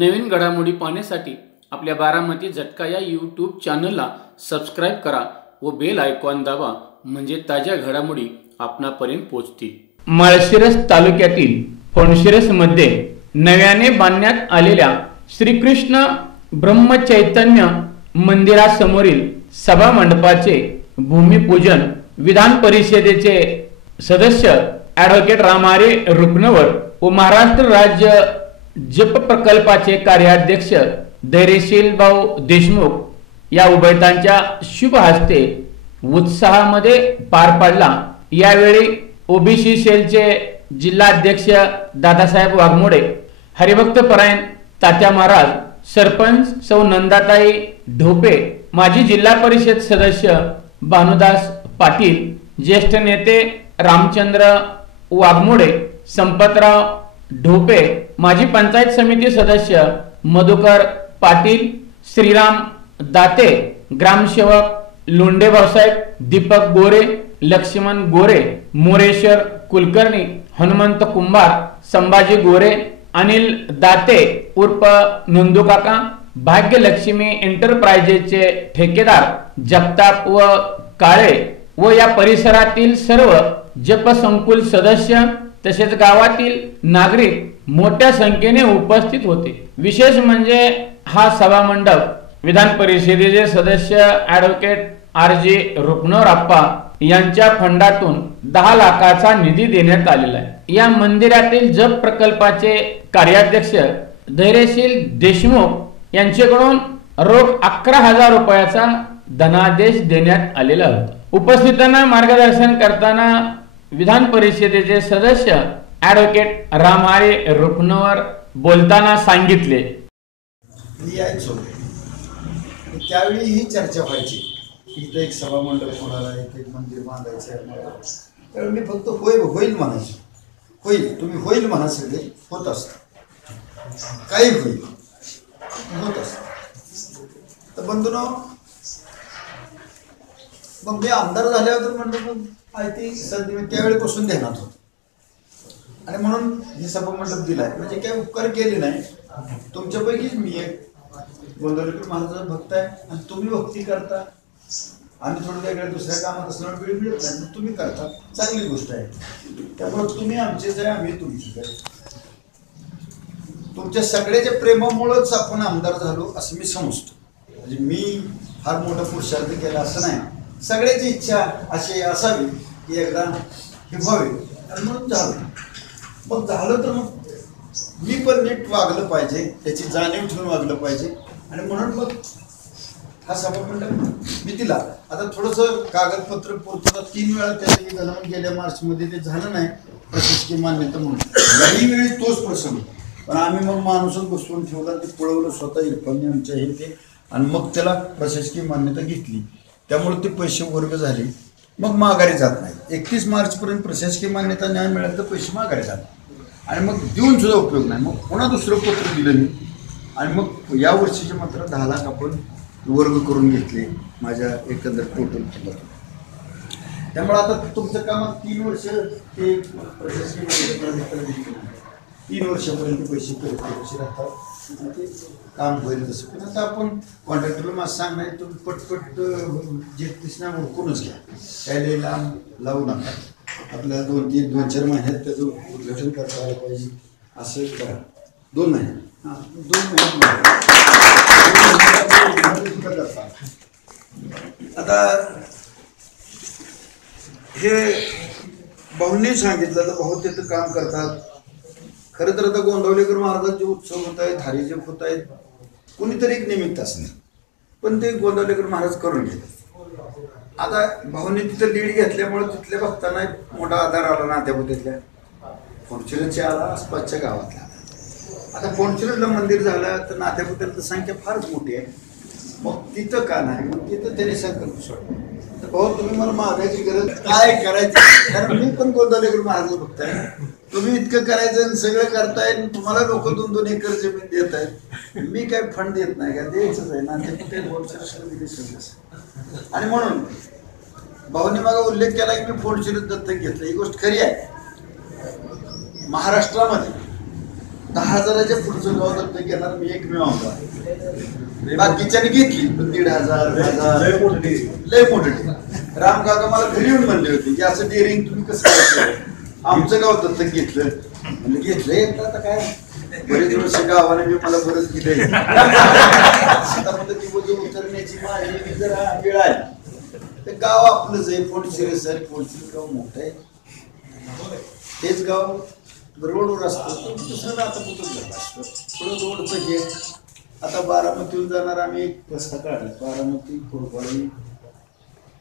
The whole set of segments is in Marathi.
नवीन घडामोडी पाहण्यासाठी आपल्या बारामती झटका या यूट्यूब चॅनलला सबस्क्राईब करा व बेल आयकॉन दाबा म्हणजे ताज्या घडामोडी आपणापर्यंत पोहोचतील. माळशिरस तालुक्यातील फोणशिरसमध्ये नव्याने बांधण्यात आलेल्या श्रीकृष्ण ब्रह्मचैतन्य मंदिरासमोरील सभा मंडपाचे भूमिपूजन विधान परिषदेचे सदस्य ॲडव्होकेट रामारे रुपनवर व महाराष्ट्र राज्य जप प्रकल्पाचे कार्याध्यक्ष धैर्यशील भाऊ देशमुख या उभयतांच्या शुभ हस्ते उत्साहामध्ये पार पडला. यावेळी ओबीसी सेलचे जिल्हाध्यक्ष दादासाहेब वाघमोडे हरिभक्त परायण तात्या महाराज सरपंच सौ नंदाताई ढोपे माजी जिल्हा परिषद सदस्य भानुदास पाटील ज्येष्ठ नेते रामचंद्र वाघमोडे संपतराव ढोपे माजी पंचायत समिती सदस्य मधुकर पाटील श्रीराम दाते ग्रामसेवक लोंढे भाऊसाहेब दीपक गोरे लक्ष्मण गोरे मोरेश्वर कुलकर्णी हनुमंत कुंभार संभाजी गोरे अनिल दाते उर्फ नंदूकाका भाग्यलक्ष्मी एंटरप्राइजेसचे ठेकेदार जगताप व काळे व या परिसरातील सर्व जपसंकुल सदस्य तसेच गावातील नागरिक मोठ्या संख्येने उपस्थित होते. विशेष म्हणजे हा सभा मंडप विधान परिषदेचे सदस्य ऍडव्होकेट आर जे रुपनोराप्पा यांच्या फंडातून दहा लाखाचा निधी देण्यात आलेला आहे. या मंदिरातील जप प्रकल्पाचे कार्याध्यक्ष धैर्यशील देशमुख यांच्याकडून रोख अकरा हजार रुपयाचा धनादेश देण्यात आलेला होता. उपस्थितांना मार्गदर्शन करताना विधान परिषदेचे सदस्य ऍडव्होकेट रामारे रुपनवर बोलताना सांगितले. लिहायचो त्यावेळी ही चर्चा व्हायची. इथं एक सभा मंडळ होणार आहे एक मंदिर बांधायचं आहे त्यावेळी मी फक्त होय होईल म्हणायचो. होईल तुम्ही होईल म्हणा सगळे होत असत. काही होईल होत असत. तर बंधूनो मग मी आमदार झाल्यावर म्हणलं मग माहिती संधी मी त्यावेळेपासून देणार होतो. आणि म्हणून हे सभा मंडप दिलाय. म्हणजे काही उपकार केले नाही. तुमच्यापैकीच मी एक गोंधळकर महाराजाचा भक्त आहे आणि तुम्ही भक्ती करता. आम्ही थोडं वेगळ्या दुसऱ्या कामात असल्यामुळे वेळ मिळत नाही तुम्ही करता. चांगली गोष्ट आहे. त्यामुळे तुम्ही आमचेच आहे आम्ही तुमचेच आहे. तुमच्या सगळ्याच्या प्रेमामुळंच आपण आमदार झालो असं मी समजतो. म्हणजे मी फार मोठा पुरुषार्थ केला असं नाही. सगळ्याची इच्छा अशी असावी की एकदा हे व्हावे. आणि म्हणून झालं. मग झालं तर मग मी पण नीट वागलं पाहिजे त्याची जाणीव ठेवून वागलं पाहिजे. आणि म्हणून मग हा सभामंडप मी तिला आता थोडंसं कागदपत्र पूर्तता तीन वेळा त्याने झालं गेल्या मार्चमध्ये ते झालं नाही प्रशासकीय मान्यता म्हणून. काही वेळी तोच प्रसंग. पण आम्ही मग माणूसच बसवून ठेवला ते पळवलं स्वतः इरफानने आमच्या हे ते. आणि मग त्याला प्रशासकीय मान्यता घेतली. त्यामुळे ते पैसे वर्ग झाले. मग माघारी जात नाही. एकतीस मार्चपर्यंत प्रशासकीय मान्यता न्याय मिळाला तर पैसे माघारी जात आणि मग देऊन सुद्धा उपयोग नाही. मग पुन्हा दुसरं पत्र दिलं मी. आणि मग या वर्षीचे मात्र दहा लाख आपण वर्ग करून घेतले माझ्या एकंदर टोटल किंमत. त्यामुळे आता तुमचं काम तीन वर्ष ते प्रशासकीय मान्यता तीन वर्षापर्यंत पैसे पैसे राहतात. ते काम होईल तसं. पण आता आपण कॉन्ट्रॅक्टरला माझं सांगणार तुम्ही पटपट जे दिसणार ओळखूनच घ्या. काय लई लांब लावू नका. आपल्याला दोन तीन दोन चार महिन्यात त्याचं उद्घाटन करता आलं पाहिजे. असं करा. दोन महिने. हां दोन महिने. आता हे भाऊंनी सांगितलं तर भाऊ तिथं काम करतात. खरं तर आता गोंदवलेकर महाराजांचे उत्सव होत आहेत हरिजप होत आहेत. कुणीतरी एक निमित्त असणार पण ते गोंदवलेकर महाराज करून घेतात. आता भाऊने तिथं लीड घेतल्यामुळे तिथल्या भक्तांना एक मोठा आधार आला नात्यापुतीतल्या फॉर्च्युनरचे आला आसपासच्या गावातला आता फॉर्च्युनरला मंदिर झालं तर नात्याबुतीतली संख्या फारच मोठी आहे. मग तिथं का नाही? मग तिथं त्याने संकल्प सोडला. तर भाऊ तुम्ही मला मागायची गरज काय करायची? कारण मी पण गोंदवलेकर महाराज भक्त आहे. तुम्ही इतकं करायचं आणि सगळं करताय तुम्हाला लोक दोन दोन एकर जमीन देत आहेत. मी काय फंड देत नाही का? द्यायचंच आहे ना. ते कुठे आणि म्हणून भाऊने मागा उल्लेख केला की मी फॉर्च्युनर दत्तक घेतलं. ही गोष्ट खरी आहे. महाराष्ट्रामध्ये दहा हजाराच्या पुढचं गाव दत्तक घेणार मी एकमेव आमदार बाकीच्याने घेतली पण दीड हजार लय मोठी. लय मोठे राम काका मला घरी येऊन म्हणले होते की असं डेअरिंग तुम्ही कसं? आमचं गाव दत्तक घेतलं. म्हणजे घेतलंय आता काय? बरेच वर्ष गावाने मी मला बरंच दिलंय. शेतामध्ये ती उतरण्याची माझी जरा वेळ आली. तर गाव आपलंच आहे पोटशिरे सर पोटशिरे गाव मोठं आहे. तेच गाव रोडवर असतं दुसरं आता कुठं झालं असतं? थोडं रोडचं घे आता बारामतीहून जाणार आम्ही एक रस्ता काढला बारामती कुरवाडी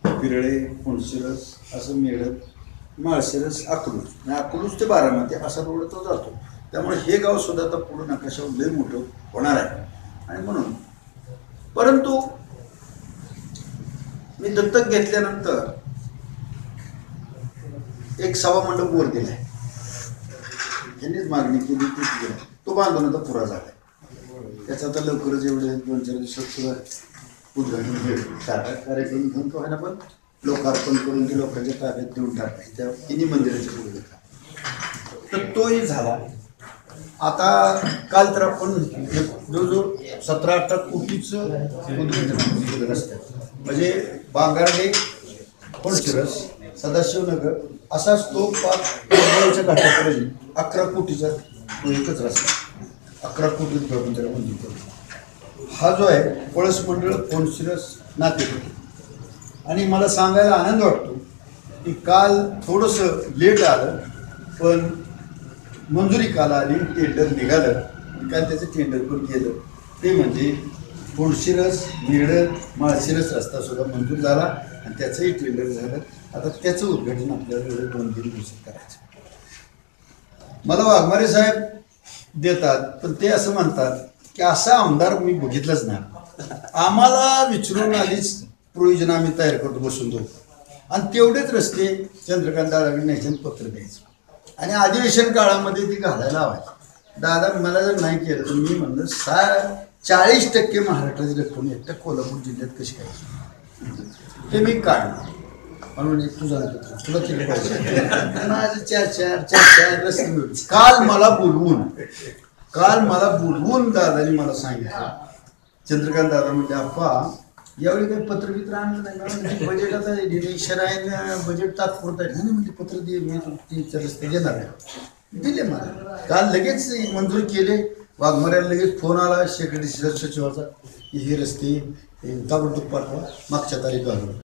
पिरळे कोणशिरस असं मिळत माळशिरस अकलूज आणि अकलूज ते बारामती असा रोड तो जातो. त्यामुळे हे गाव सुद्धा आता पुढे नकाशावर लय मोठं होणार आहे. आणि म्हणून परंतु मी दत्तक घेतल्यानंतर एक सभा मंडप वर दिलाय त्यांनीच मागणी केली तीच दिला तो बांधून आता पुरा झालाय. त्याचा आता लवकरच एवढे दोन चार दिवसात सुद्धा उद्घाटन टाटा कार्यक्रम घेऊन तो आहे ना पण लोकार्पण करून ते लोकांच्या ताब्यात देऊन टाकली. त्या तिन्ही मंदिराच्या पुढे तर तोही झाला. आता काल तर आपण एक जवळजवळ सतरा अठरा कोटीचं उद्घाटन रस्त्यात. म्हणजे बांगारडे कोणशिरस सदाशिवनगर असाच तो पाच घाटापर्यंत अकरा कोटीचा तो एकच रस्ता. अकरा कोटी रुपये त्याला मंजूर करू हा जो आहे पळस मंडळ कोणशिरस नाते आणि मला सांगायला आनंद वाटतो की काल थोडंसं लेट आलं पण मंजुरी काल आली टेंडर निघालं. आणि काल त्याचं टेंडर पण केलं. ते म्हणजे कोणशिरस निरड माळशिरस रस्ता सुद्धा मंजूर झाला आणि त्याचंही टेंडर झालं. आता त्याचं उद्घाटन आपल्याला दोन तीन दिवसात करायचं मला वाघमारे साहेब देतात पण ते असं म्हणतात की असा आमदार मी बघितलंच नाही. आम्हाला विचारून आधीच प्रोविजन आम्ही तयार करतो बसून दोघं. आणि तेवढेच रस्ते चंद्रकांत दादाकडे न्यायचं पत्र द्यायचं. आणि अधिवेशन काळामध्ये ती घालायला हवायची दादा मला जर नाही केलं तर मी म्हणलं सा चाळीस टक्के महाराष्ट्राची रक्कम एकट्या कोल्हापूर जिल्ह्यात कशी काय ते मी काढणार म्हणून तुझा तुला केलं पाहिजे. माझं चार चार चार चार रस्ते मिळून काल मला बोलवून काल मला बोलवून दादानी मला सांगितलं. चंद्रकांत दादा म्हणजे अप्पा यावेळी काही पत्र बित्र आणलं नाही मला म्हणजे बजेट आता आहे ना बजेट तात्पुरतं आहे नाही म्हणजे पत्र दे मी रस्ते देणार आहे. दिले मला. काल लगेच मंजूर केले. वाघमऱ्याला लगेच फोन आला शेकडे सचिवाचा की हे रस्ते ताबडतोब पाठवा मागच्या तारीख आलो